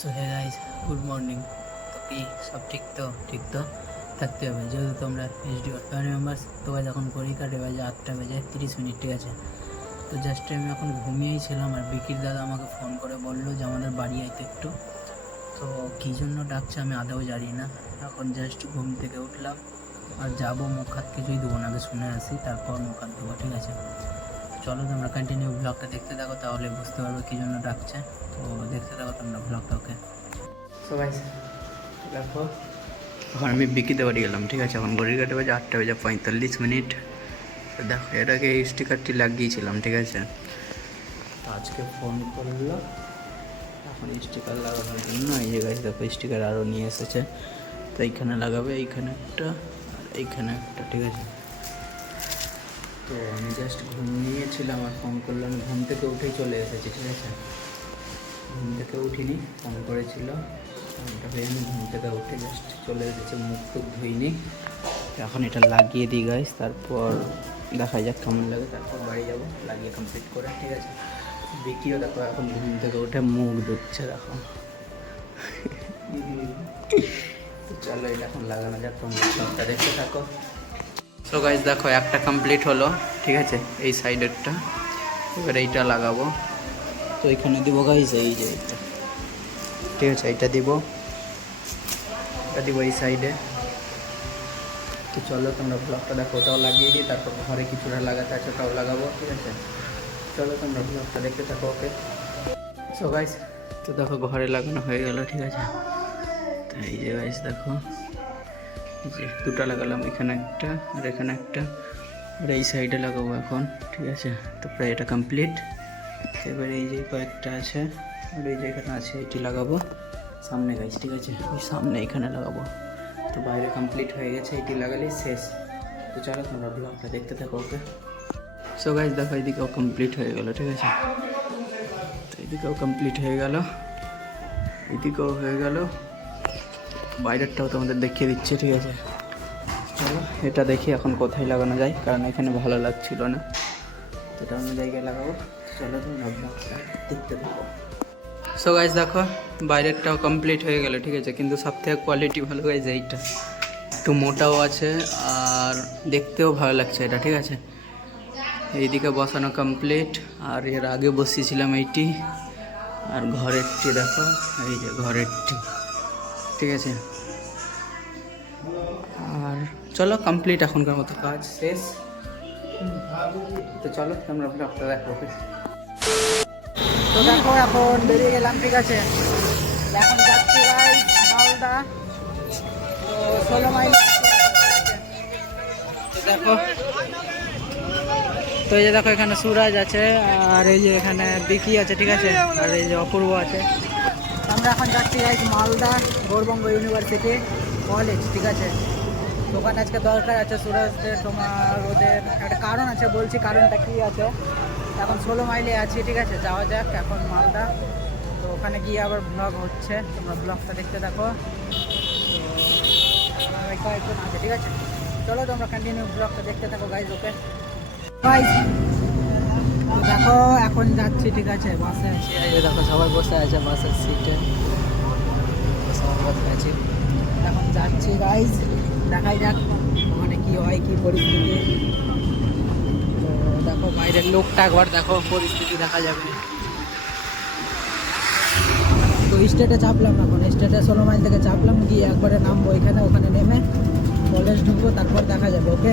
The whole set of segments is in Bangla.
So hey guys, good morning. তো কি সব ঠিক তো থাকতে হবে, যেহেতু তোমরা এইচডি ফ্যামিলি মেম্বার্স। তো গাইস এখন ঘড়ি কাটে বাজে 8টা বেজে 30 মিনিট, ঠিক আছে। তো জাস্ট আমি এখন ঘুমিয়েই ছিলাম, আর বিকির দাদা আমাকে ফোন করে বললো যে আমাদের বাড়ি আইতে একটু। তো কী জন্য ডাকছে আমি আদৌ জানি না। এখন জাস্ট ঘুম থেকে উঠলাম আর যাবো, মুখ হাত কিছুই দেবো না, আগে শুনে আসি তারপর মুখ হাত দেবো, ঠিক আছে। চলো তোমরা কন্টিনিউ ব্লগটা দেখতে থাকো, তাহলে বুঝতে পারবে কী জন্য ডাকছে। তো দেখতে থাকো তোমরা ব্লগটা, ওকে। সো গাইস দেখো, এখন আমি বিকিতে বাড়ি গেলাম, ঠিক আছে। এখন ঘড়ির কাটে বাজে 8টা বেজে 45 মিনিট। তো দেখো, এটাকে এই স্টিকারটি লাগিয়েছিলাম, ঠিক আছে। তো আজকে ফোন করলো এখন স্টিকার লাগানোর জন্য। এই যে গাইস দেখো, স্টিকার আরও নিয়ে এসেছে। তো এইখানে লাগাবে, এইখানে একটা আর এইখানে একটা, ঠিক আছে। তো আমি জাস্ট ঘুমিয়েছিলাম আর ফোন করলাম, ঘুম থেকে উঠেই চলে এসেছি, ঠিক আছে। ঘুম থেকে উঠিনি, ফোন করেছিল, ফোনটা হয়ে আমি ঘুম থেকে উঠে জাস্ট চলে এসেছে, মুখ টুক ধুইনি। এখন এটা লাগিয়ে দিই গাইস, তারপর দেখা যাক কেমন লাগে, তারপর বাড়ি যাবো লাগিয়ে কমপ্লিট করে, ঠিক আছে। বিকিও দেখো এখন ঘুম থেকে উঠে মুখ ধুচ্ছে, দেখো। তো চলো এটা এখন লাগানো যাক, তোমরা সবটা দেখতে থাকো। সো গাইস দেখো, একটা কমপ্লিট হলো, ঠিক আছে, এই সাইডেরটা। এবার এইটা লাগাবো। তো এখানে দিব গাইস, এই যে এইটা, ঠিক আছে, এইটা দিব, এটা দিব এই সাইডে। তো চলো তোমরা ব্লগটা দেখো, ওটাও লাগিয়ে দিই, তারপর ঘরে কিছুটা লাগাতে আছে ওটাও লাগাবো, ঠিক আছে। চলো তোমরা ব্লগটা দেখতে থাকো, ওকে। সো গাইস, তো দেখো ঘরে লাগানো হয়ে গেল, ঠিক আছে। তো এই যে গাইস দেখো, এই যে দুটো লাগালাম, এখানে একটা আর এখানে একটা, আর এই সাইডে লাগাবো এখন, ঠিক আছে। তো প্রায় এটা কমপ্লিট। এবার এই যে কয়েকটা আছে আর এই যে এখানে আছে, এটি লাগাবো সামনে গাইস, ঠিক আছে, ওই সামনে এখানে লাগাবো। তো বাইরে কমপ্লিট হয়ে গেছে, এটি লাগালেই শেষ। তো চলো তোমরা ব্লগটা দেখতে থাকো, ওকে। সো গাইস দেখো, এইদিকেও কমপ্লিট হয়ে গেল, ঠিক আছে। তো এইদিকেও কমপ্লিট হয়ে গেল, এদিকেও হয়ে গেল, বাইরেরটাও তোমাদের দেখিয়ে দিচ্ছে, ঠিক আছে। চলো এটা দেখি এখন কোথায় লাগানো যায়, কারণ এখানে ভালো লাগছিল না, তো এটা অন্য জায়গায় লাগাবো। চলো তোমরা ব্লগটা দেখতে থাকো। সো গাইস দেখো, বাইরেরটাও কমপ্লিট হয়ে গেল, ঠিক আছে, কিন্তু সবথেকে কোয়ালিটি ভালো গাইস এইটা, একটু মোটাও আছে আর দেখতেও ভালো লাগছে এটা, ঠিক আছে। এইদিকে বসানো কমপ্লিট, আর এর আগে বসিয়েছিলাম এইটি, আর ঘরেরটি দেখো, এই যে ঘরেরটি, ঠিক আছে। আর চলো কমপ্লিট, এখনকার মতো কাজ শেষ। তো চলো তোমরা ব্লগটা দেখো, ওকে। তো দেখো এখন বেরিয়ে গেলাম, ঠিক আছে। এখন যাচ্ছি গাইস মালদা, তো 16 মাইল দেখো। তো এই যে দেখো, এখানে সুরাজ আছে, আর এই যে এখানে বিকি আছে, ঠিক আছে, আর এই যে অপূর্ব আছে। আমরা এখন যাচ্ছি guys Malda Gour Banga university college, ঠিক আছে। দোকানে আজকে দরকার আছে সুরাজদের, তোমার ওদের একটা কারণ আছে, বলছি কারণটা কী আছে। এখন 16 মাইলে আছি, ঠিক আছে, যাওয়া যাক এখন মালদা। তো ওখানে গিয়ে আবার ব্লগ হচ্ছে, তোমরা ব্লগটা দেখতে থাকো। তো কয়েকজন আছে, ঠিক আছে। চলো তোমরা কন্টিনিউ ব্লগটা দেখতে থাকো গাইজ, ওকে। গাইজ দেখো এখন যাচ্ছি, ঠিক আছে, বাসে আছি, এই দেখো সবাই বসে আছে বাসের সিটে, সবাই বসে আছি। এখন যাচ্ছি গাইজ, দেখাই যাক ওখানে কী হয়, কী পরিস্থিতি। তো দেখো বাইরের লোকটা একবার দেখো, পরিস্থিতি দেখা যাবে। তো স্টেটে চাপলাম, এখন স্টেটে 16 মাইল থেকে চাপলাম, গিয়ে একবারে নামবো এখানে, ওখানে নেমে কলেজ ঢুকবো, তারপর দেখা যাবে, ওকে।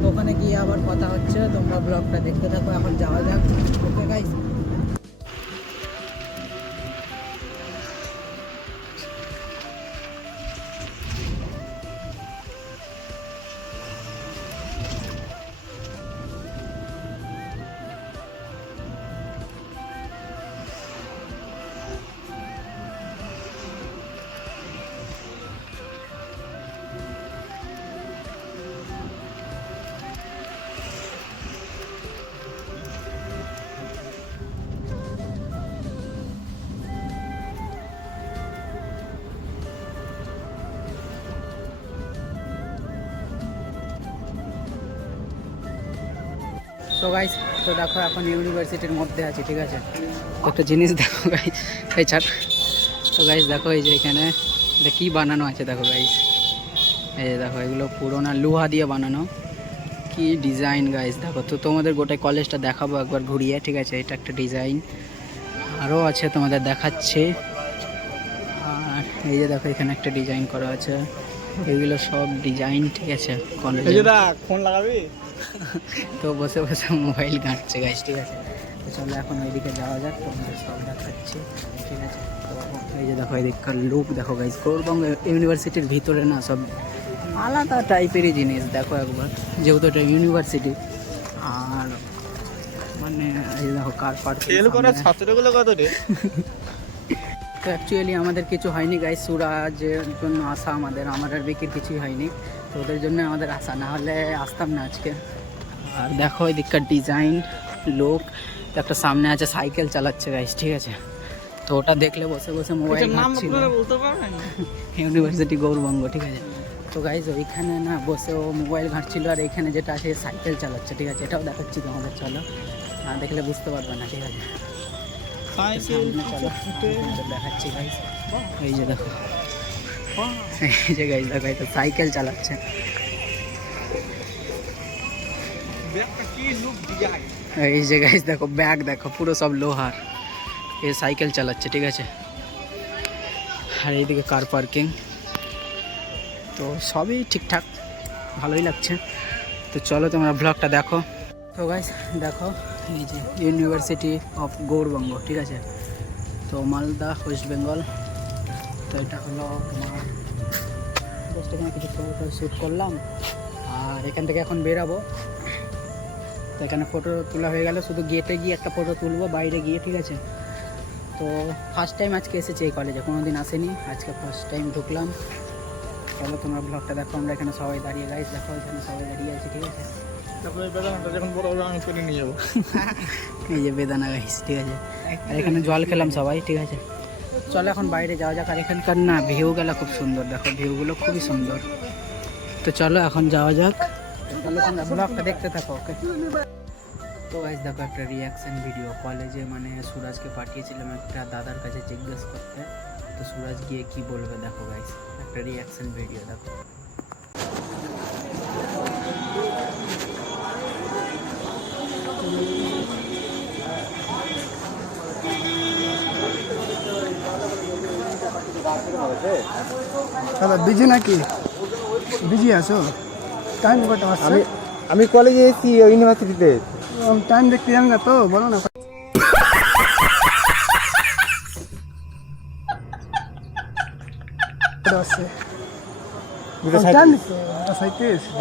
তো ওখানে গিয়ে আবার কথা হচ্ছে, তোমরা ব্লগটা দেখতে থাকো, এখন যাওয়া যাক, ওকে গাইস। তো গাইস, তো দেখো এখন ইউনিভার্সিটির মধ্যে আছি, ঠিক আছে। একটা জিনিস দেখো গাইস, এই ছাড়, তো গাইস দেখো এই যে এখানে কি বানানো আছে দেখো গাইস, এই যে দেখো এগুলো পুরোনো লোহা দিয়ে বানানো, কি ডিজাইন গাইস দেখো। তো তোমাদের গোটাই কলেজটা দেখাবো একবার ঘুরিয়ে, ঠিক আছে। এটা একটা ডিজাইন, আরও আছে তোমাদের দেখাচ্ছে। আর এই যে দেখো এখানে একটা ডিজাইন করা আছে, এগুলো সব ডিজাইন, ঠিক আছে। কলেজে ফোন লাগাবি তো বসে বসে মোবাইল ঘাঁটছে গাইস, ঠিক আছে। তো চলো এখন ওইদিকে যাওয়া যাক, তোমাদের সব দেখাচ্ছি, ঠিক আছে। তো এই যে দেখো এদিককার লুক দেখো গাইস, গৌরবঙ্গ ইউনিভার্সিটির ভিতরে না সব আলাদা টাইপেরই জিনিস দেখো একবার, যেহেতু এটা ইউনিভার্সিটি। আর মানে এই দেখো কার পার্ক ছাত্রগুলো কত রে। তো অ্যাকচুয়ালি আমাদের কিছু হয়নি গাইস, সুরাজের জন্য আসা আমাদের, আমার আর বিকির কিছুই হয়নি, তো ওদের জন্য আমাদের আসা, না হলে আসতাম না আজকে। আর দেখো এদিককার ডিজাইন লোক, একটা সামনে আছে সাইকেল চালাচ্ছে গাইস, ঠিক আছে। তো ওটা দেখলে বসে বসে মোবাইল ঘাঁটছিল, ইউনিভার্সিটি গৌরবঙ্গ, ঠিক আছে। তো গাইস ওইখানে না বসে ও মোবাইল ঘাঁটছিল, আর এইখানে যেটা আছে সাইকেল চালাচ্ছে, ঠিক আছে। এটাও দেখাচ্ছি তোমাদের, চলো, না দেখলে বুঝতে পারবে না, ঠিক আছে। সামনে চলো দেখাচ্ছি গাইস, এই যে দেখো, এই যে গাইস দেখো এটা সাইকেল চালাচ্ছে, এই যে গাইস দেখো ব্যাগ দেখো পুরো সব লোহার, এ সাইকেল চালাচ্ছে, ঠিক আছে। আর এইদিকে কার পার্কিং, তো সবই ঠিকঠাক, ভালোই লাগছে। তো চলো তোমরা ব্লগটা দেখো। তো গাইস দেখো এই যে ইউনিভার্সিটি অফ গৌরবঙ্গ, ঠিক আছে। তো মালদা ওয়েস্ট বেঙ্গল। তো এটা হলো তোমার জাস্ট এখানে কিছু ফটো শ্যুট করলাম, আর এখান থেকে এখন বেরাবো। তো এখানে ফটো তোলা হয়ে গেল, শুধু গেটে গিয়ে একটা ফটো তুলবো বাইরে গিয়ে, ঠিক আছে। তো ফার্স্ট টাইম আজকে এসেছি এই কলেজে, কোনো দিন আসেনি, আজকে ফার্স্ট টাইম ঢুকলাম। চলো তোমরা ব্লগটা দেখো, আমরা এখানে সবাই দাঁড়িয়ে গাইস দেখো, এখানে সবাই দাঁড়িয়ে আছে, ঠিক আছে। তারপরে বেদানাটা যখন বড় হবে আমি করে নিয়ে যাবো। এই যে বেদানা গাইস, ঠিক আছে। আর এখানে জল খেলাম সবাই, ঠিক আছে। চলো এখন বাইরে যাওয়া যাক, আর এখানকার না ভিউগুলো খুব সুন্দর দেখো, ভিউগুলো খুবই সুন্দর। তো চলো এখন যাওয়া যাক, চলো তোমরা ব্লগটা দেখতে থাকো, ওকে। তো গাইস দেখো একটা রিয়াকশন ভিডিও, কলেজে মানে সুরাজকে পাঠিয়েছিলাম একটা দাদার কাছে জিজ্ঞেস করতে, তো সুরাজ গিয়ে কি বলবে দেখো গাইস, একটা রিয়াকশন ভিডিও দেখো। দাদা বিজি নাকি? বিজি আছো? টাইম কটা আছে? আমি কলেজে এসেছি ইউনিভার্সিটিতে। টাইম দেখতে জানি না তো, বলো না।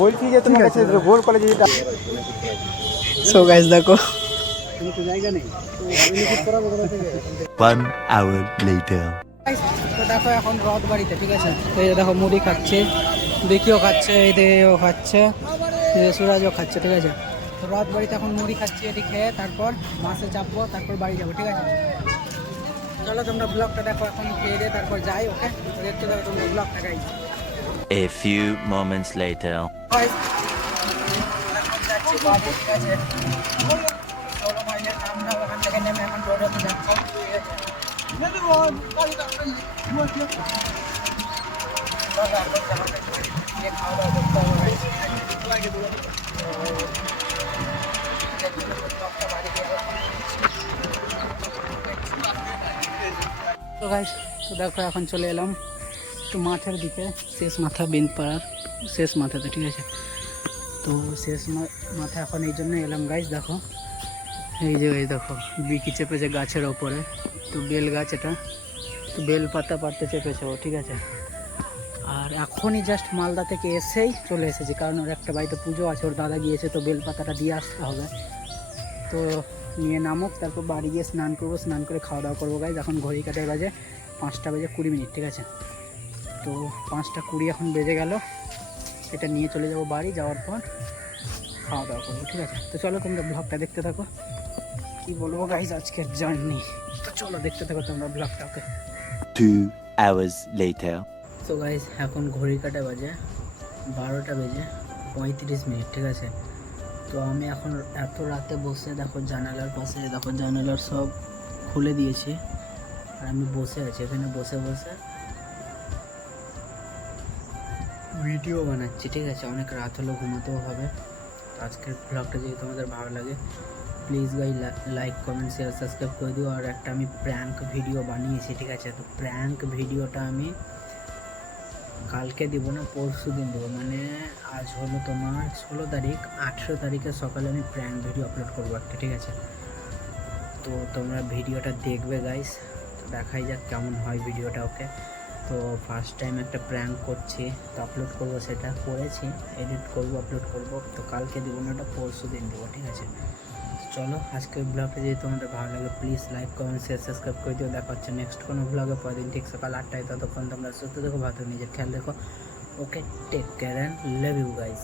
বলছি যে তোমার কাছে গোর কলেজে যেটা। সো গাইস দেখো জায়গা নেই। 1 hour later. তো দেখো এখন রথ বাড়িতে, ঠিক আছে। তো এই যে দেখো মুড়ি খাচ্ছে, বিকিও খাচ্ছে, এই দেও খাচ্ছে, এই যে সুরাজও খাচ্ছে, ঠিক আছে। তো রথ বাড়িতে এখন মুড়ি খাচ্ছি, এটি খেয়ে তারপর বাসে চাপবো, তারপর বাড়ি যাবো, ঠিক আছে। চলো তোমরা ব্লগটা দেখো, এখন খেয়ে দিয়ে তারপর যাই, ওকে। দেখতে দেখো তোমরা ব্লগটা guys. A few moments later. যাচ্ছি বাড়ি, ঠিক আছে। ষোলো মাইলের আমরা ওখান থেকে নেমে এখন টোটোতে যাচ্ছি, ঠিক আছে। খাওয়া দাওয়া করতে হবে। তো গাইস তো দেখো এখন চলে এলাম তো মাঠের দিকে, শেষ মাথা বিনপাড়ার শেষ মাথাতে, ঠিক আছে। তো শেষ মাথা এখন এই জন্য এলাম গাইস, দেখো এই যে এই দেখো বিকি চেপেছে গাছের ওপরে, তো বেল গাছ এটা, তো বেল পাতা পাড়তে চেপেছে ও, ঠিক আছে। আর এখনই জাস্ট মালদা থেকে এসেই চলে এসেছি, কারণ ওর একটা বাড়িতে পুজো আছে, ওর দাদা গিয়েছে, তো বেল পাতাটা দিয়ে আসতে হবে। তো নিয়ে নামুক, তারপর বাড়ি গিয়ে স্নান করবো, স্নান করে খাওয়া দাওয়া করবো গাইজ। এখন ঘড়ি কাটায় বাজে 5টা বেজে 20 মিনিট, ঠিক আছে। তো 5টা 20 এখন বেজে গেল, এটা নিয়ে চলে যাবো বাড়ি, যাওয়ার পর খাওয়া দাওয়া করবো, ঠিক আছে। তো চলো তোমরা ব্লগটা দেখতে থাকো, কি বলবো গাইজ আজকের জার্নি। তো চলো দেখতে থাকো তোমরা ব্লগটা, ওকে। 2 hours later. তো গাইজ এখন ঘড়ি কাটা বাজে 12টা বেজে 35 মিনিট, ঠিক আছে। তো আমি এখন এত রাতে বসে দেখো জানালার পাশে, দেখো জানালার সব খুলে দিয়েছি, আর আমি বসে আছি এখানে, বসে বসে ভিডিও বানাচ্ছি, ঠিক আছে। অনেক রাত হলো, ঘুমাতেও হবে। তো আজকের ব্লগটা যদি তোমাদের ভালো লাগে please guy like comment share subscribe করে দিও। আর একটা আমি প্র্যাঙ্ক ভিডিও বানিয়েছি, ঠিক আছে। তো প্র্যাঙ্ক ভিডিওটা আমি কালকে দিব না, পরশু দিন দেবো। মানে আজ হলো তোমার 16 তারিখ, 18 তারিখে সকালে আমি প্র্যাঙ্ক ভিডিও আপলোড করবো একটা, ঠিক আছে। তো তোমরা ভিডিওটা দেখবে গাইস, তো দেখাই যাক কেমন হয় ভিডিওটা, ওকে। তো ফার্স্ট টাইম একটা প্র্যাঙ্ক করছি, তো আপলোড করবো, সেটা করেছি, এডিট করবো, আপলোড করবো। তো কালকে দেবো না, ওটা পরশু দিন দেবো, ঠিক আছে। তো চলো আজকের ব্লগটা যদি তোমাদের ভালো লাগে please like comment share subscribe করে দিও। দেখা হচ্ছে নেক্সট কোনো ব্লগে পরের দিন ঠিক সকাল 8টায়। ততক্ষণ তোমরা সুস্থ দেখো, ভালো নিজের খেয়াল রেখো, okay. Take care and love you guys.